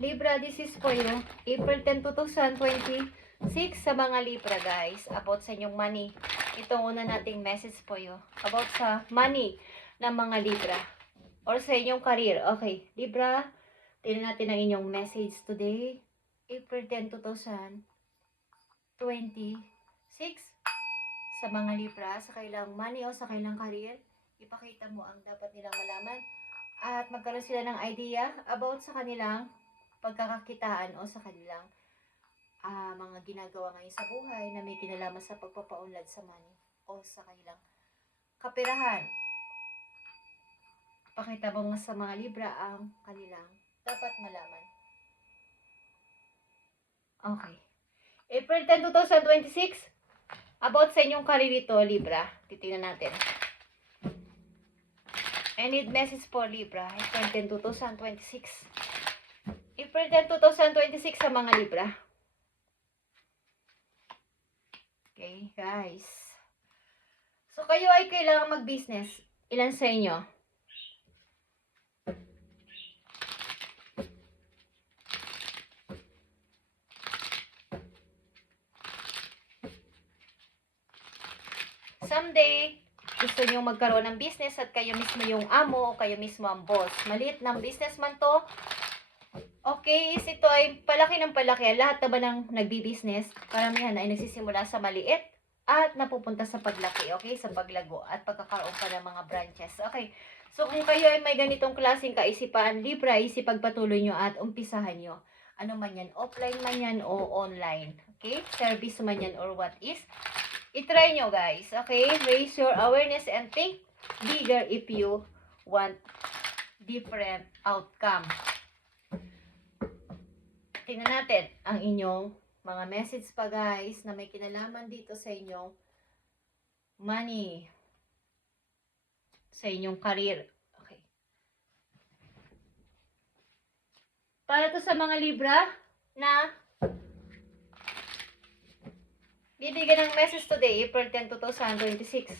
Libra, this is for you. April 10, 2026 sa mga Libra, guys. About sa inyong money. Itong una nating message po you. About sa money ng mga Libra. Or sa inyong career. Okay, Libra, tingnan natin ang inyong message today. April 10, 2026 sa mga Libra, sa kailang money o sa kailang career. Ipakita mo ang dapat nilang malaman. At magkaroon sila ng idea about sa kanilang pagkakakitaan o sa kanilang mga ginagawa ngayon sa buhay na may kinalaman sa pagpapaunlad sa money o sa kanilang kaperahan. Pakita mo sa mga Libra ang kanilang dapat malaman. Okay. April 10, 2026. About sa inyong career ito, Libra. Titingnan natin. I need message for Libra. April 10, 2026. April 10, 2026 sa mga Libra. Okay, guys. So, kayo ay kailangan mag-business. Ilan sa inyo? Someday, gusto nyo magkaroon ng business at kayo mismo yung amo o kayo mismo ang boss. Maliit ng businessman to. Okay, is ito ay palaki ng palaki. Lahat na ba ng nagbi-business, karamihan ay nagsisimula sa maliit at napupunta sa paglaki, okay? Sa paglago at pagkakaroon pa ng mga branches. Okay, so kung kayo ay may ganitong klaseng kaisipan, Libra, isipagpatuloy nyo at umpisahan nyo. Ano man yan, offline man yan o online. Okay, service man yan or what is. I-try nyo, guys. Okay, raise your awareness and think bigger if you want different outcome. Tingnan natin ang inyong mga message pa, guys, na may kinalaman dito sa inyong money, sa inyong career. Okay. Para to sa mga Libra na bibigyan ng message today, April 10, 2026.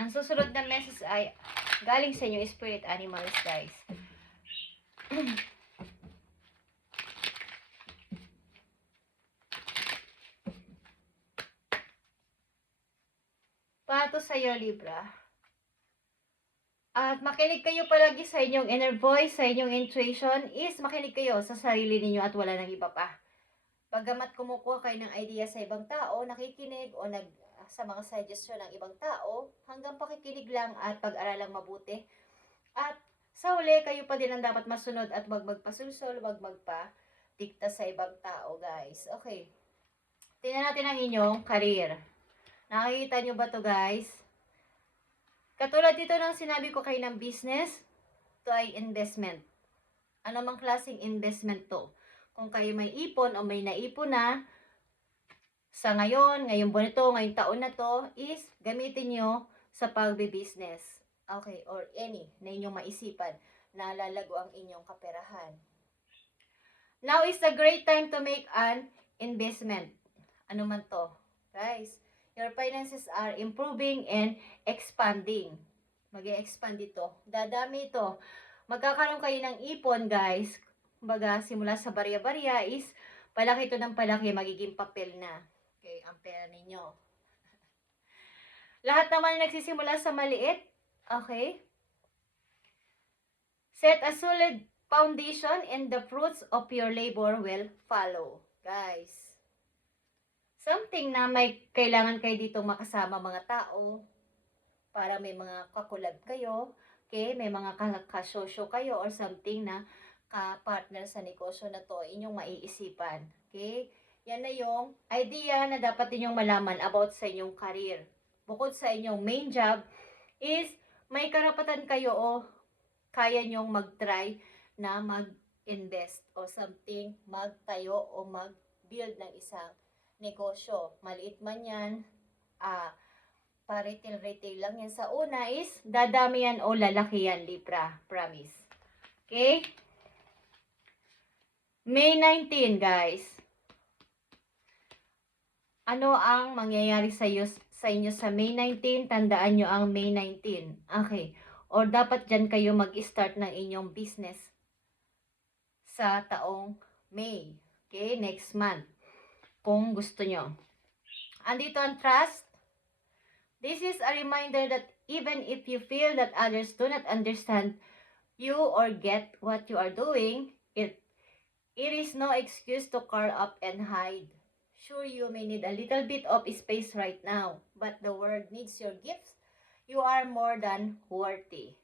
Ang susunod na message ay galing sa inyong spirit animals, guys. Para to sa iyo, Libra. At makinig kayo palagi sa inyong inner voice, sa inyong intuition, is makinig kayo sa sarili ninyo at wala nang iba pa. Paggamat kumukuha kayo ng idea sa ibang tao, nakikinig o sa mga suggestion ng ibang tao, hanggang pakikinig lang at pag-aralang mabuti. At sa huli, kayo pa din ang dapat masunod at wag magpasulsol, wag magpa-dikta sa ibang tao, guys. Okay. Tingnan natin ang inyong career. Nakikita nyo ba to, guys? Katulad dito ng sinabi ko kayo ng business, to ay investment. Ano mang klaseng investment to? Kung kayo may ipon o may naipon na, sa ngayong buwan ito, ngayong taon na to, is gamitin nyo sa pagbe-business. Okay, or any na inyong maisipan na lalago ang inyong kaperahan. Now is the great time to make an investment. Ano man to, guys? Your finances are improving and expanding. Mag-e-expand ito. Dadami ito. Magkakaroon kayo ng ipon, guys. Kumbaga, simula sa barya-barya is palaki ito ng palaki, magiging papel na. Okay, ang pera ninyo. Lahat naman nagsisimula sa maliit. Okay? Set a solid foundation and the fruits of your labor will follow. Guys. Something na may kailangan kayo dito makasama mga tao para may mga kakulab kayo. Okay? May mga kasosyo kayo or something na ka-partner sa negosyo na to, inyong maiisipan. Okay? Yan na yung idea na dapat ninyong malaman about sa inyong career. Bukod sa inyong main job, is may karapatan kayo o kaya nyong mag-try na mag-invest o something, magtayo o mag-build ng isang negosyo. Maliit man yan, pa-retail lang yan. Sa una is, dadami yan o lalaki yan, Libra. Promise. Okay? May 19, guys. Ano ang mangyayari sa inyo sa May 19? Tandaan nyo ang May 19. Okay. Or dapat dyan kayo mag-start ng inyong business. sa taong May. Okay, next month. Kung gusto nyo. Andito ang trust. This is a reminder that even if you feel that others do not understand you or get what you are doing, it is no excuse to curl up and hide. Sure, you may need a little bit of space right now, but the world needs your gifts. You are more than worthy.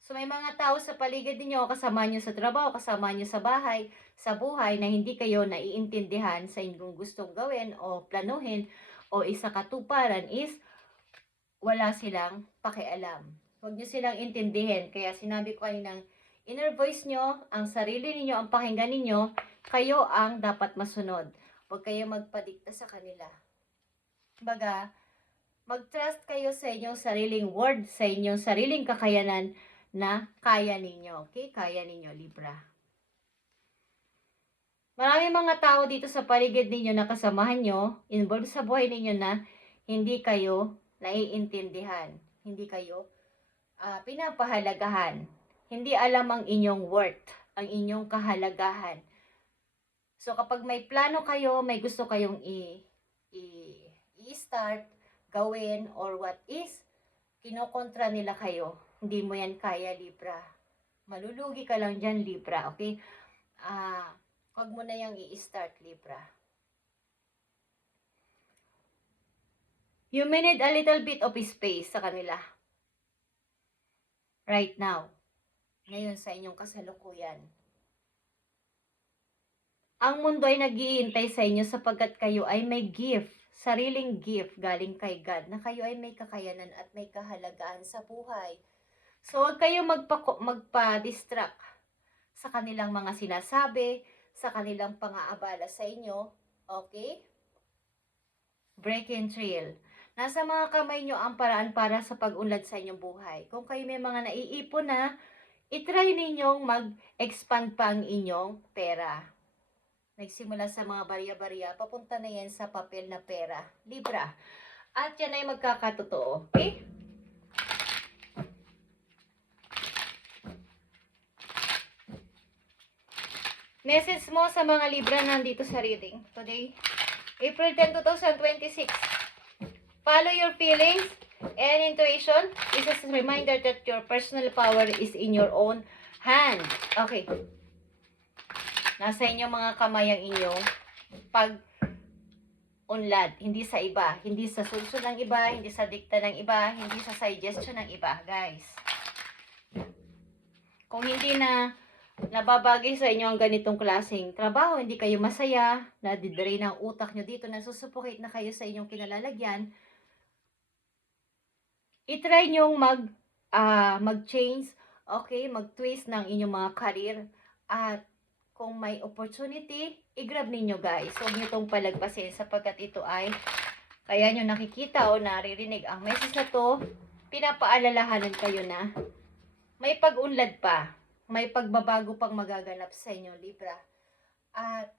So may mga tao sa paligid ninyo, kasama nyo sa trabaho, kasama nyo sa bahay, sa buhay, na hindi kayo naiintindihan sa inyong gustong gawin o planuhin o isa katuparan is wala silang pakialam. Huwag nyo silang intindihin. Kaya sinabi ko kaninang inner voice nyo, ang sarili ninyo, ang pakinggan ninyo, kayo ang dapat masunod. Huwag kayo magpadikta sa kanila. Baga, mag-trust kayo sa inyong sariling word, sa inyong sariling kakayanan na kaya ninyo. Okay? Kaya ninyo, Libra. Maraming mga tao dito sa paligid ninyo na kasamahan nyo, involved sa buhay ninyo na hindi kayo naiintindihan. Hindi kayo pinapahalagahan. Hindi alam ang inyong worth, ang inyong kahalagahan. So kapag may plano kayo, may gusto kayong i-start, gawin, or what is, kinokontra nila kayo. Hindi mo yan kaya, Libra. Malulugi ka lang dyan, Libra. Okay? Huwag mo na yung i-start, Libra. You may need a little bit of space sa kanila. Right now. Ngayon sa inyong kasalukuyan. Ang mundo ay nag-iintay sa inyo sapagkat kayo ay may gift, sariling gift galing kay God, na kayo ay may kakayanan at may kahalagaan sa buhay. So huwag kayo magpa-distract sa kanilang mga sinasabi, sa kanilang pang-aabala sa inyo. Okay? Break and trail. Nasa mga kamay nyo ang paraan para sa pag-unlad sa inyong buhay. Kung kayo may mga naiipon na, itry ninyong mag-expand pa ang inyong pera. Nagsimula sa mga barya-barya, papunta na yan sa papel na pera. Libra. At yan ay magkakatotoo. Okay? Message mo sa mga Libra nandito sa reading today, April 10, 2026. Follow your feelings and intuition. This is a reminder that your personal power is in your own hand. Okay. Nasa inyong mga kamay ang inyong pag-unlad. Hindi sa iba. Hindi sa sulso ng iba. Hindi sa dikta ng iba. Hindi sa suggestion ng iba, guys. Kung hindi na nababagay sa inyo ang ganitong klaseng trabaho, hindi kayo masaya, nadidrain ang utak nyo dito, nasusuffocate na kayo sa inyong kinalalagyan, itry nyong mag-change, okay, mag-twist ng inyong mga career, at kung may opportunity, i-grab ninyo, guys. Huwag nyo itong palagpasin sapagkat ito ay, kaya nyo nakikita o naririnig ang message na to, pinapaalalahanan kayo na may pag-unlad pa, may pagbabago pang magaganap sa inyo, Libra. At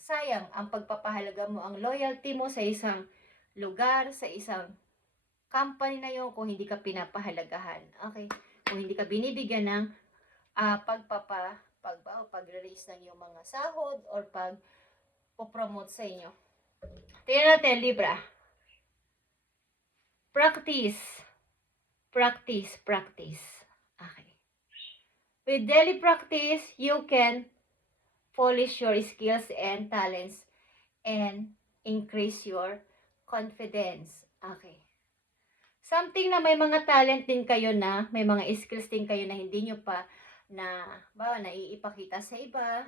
sayang ang pagpapahalaga mo, ang loyalty mo sa isang lugar, sa isang company na yun, kung hindi ka pinapahalagahan. Okay? Kung hindi ka binibigyan ng pag-release ng iyong mga sahod or pag-promote sa inyo. Tingnan natin, Libra. Practice. Practice. Practice. Okay. With daily practice, you can polish your skills and talents and increase your confidence. Okay. Something na may mga talent din kayo na, may mga skills din kayo na hindi nyo pa naiipakita sa iba,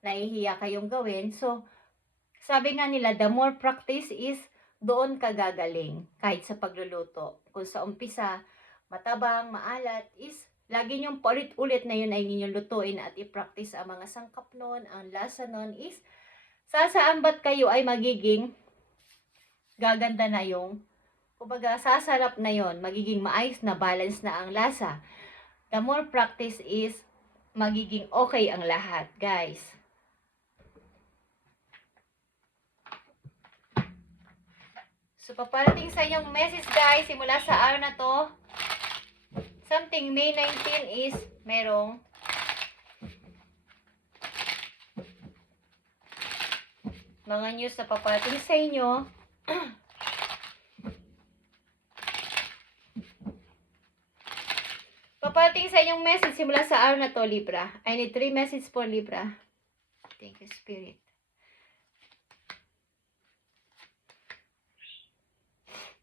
nahihiya kayong gawin. So, sabi nga nila, the more practice is, doon ka gagaling. Kahit sa pagluluto. Kung sa umpisa, matabang, maalat, is, lagi nyong paulit-ulit na yun ay ninyong lutuin at i-practice ang mga sangkap nun, ang lasa nun is, sasaambat kayo ay magiging gaganda na yung, kumbaga, sasarap na yon, magiging maayos na balance na ang lasa. The more practice is, magiging okay ang lahat, guys. So, paparating sa inyong message, guys, simula sa araw na to, something May 19 is, merong mga news na paparating sa inyo. Paparating sa inyong message simula sa araw na to, Libra. I need 3 messages for Libra. Thank you, Spirit.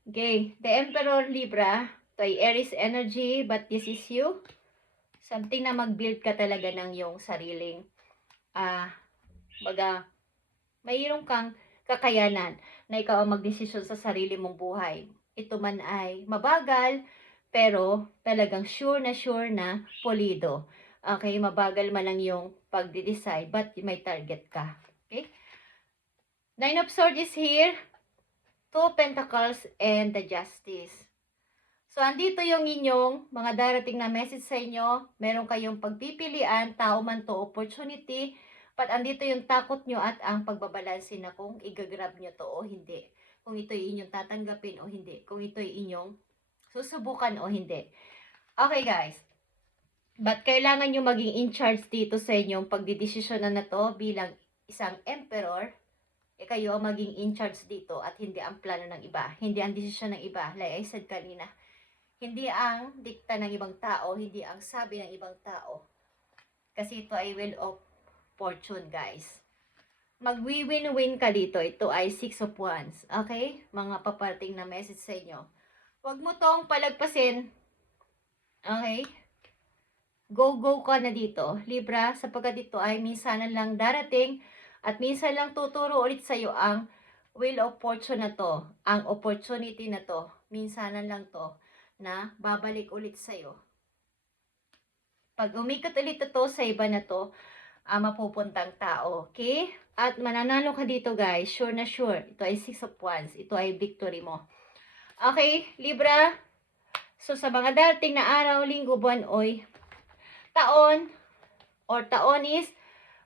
Okay, the Emperor Libra, ito ay Aries energy, but this is you. Something na mag-build ka talaga ng iyong sariling, mayroon kang kakayanan na ikaw ang magdesisyon sa sarili mong buhay. Ito man ay mabagal, pero talagang sure na pulido. Okay, mabagal man lang yung pagde-decide, but may target ka. Okay? Nine of Swords is here. Two of Pentacles and the Justice. So, andito yung inyong mga darating na message sa inyo. Meron kayong pagpipilian, tao man to, opportunity. But andito yung takot nyo at ang pagbabalanse na kung igagrab nyo to o hindi. Kung ito'y inyong tatanggapin o hindi. Kung ito'y inyong susubukan o hindi. Okay guys. But kailangan nyo maging in charge dito sa inyong pagdidesisyonan na to bilang isang emperor. Kayo ang maging in charge dito at hindi ang plano ng iba. Hindi ang desisyon ng iba. Like I said kanina. Hindi ang dikta ng ibang tao. Hindi ang sabi ng ibang tao. Kasi ito ay will of fortune, guys. Mag-win-win ka dito. Ito ay 6 of Wands. Okay? Mga paparating na message sa inyo. Huwag mo tong palagpasin. Okay? Go ka na dito, Libra, sapagkat dito ay minsanan lang darating at minsan lang tuturo ulit sa iyo ang wheel of fortune na to, ang opportunity na to. Minsanan lang to na babalik ulit sa iyo. Pag umikot ulit ito sa iba na to, mapupuntang tao. Okay? At mananalo ka dito, guys. Sure na sure. Ito ay 6 of Wands. Ito ay victory mo. Okay, Libra. So, sa mga darating na araw, linggo, buwan, taon, or taonis,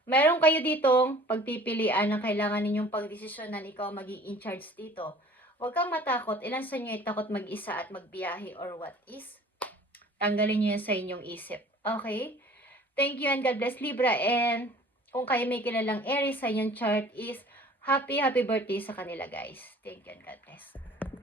meron kayo ditong pagpipilian na kailangan ninyong pagdesisyonan ikaw maging in charge dito. Huwag kang matakot. Ilan sa inyo ay takot mag-isa at magbiyahe or what is? Tanggalin nyo yan sa inyong isip. Okay? Thank you and God bless, Libra. And kung kayo may kilalang Aries sa inyong chart is happy birthday sa kanila, guys. Thank you and God bless.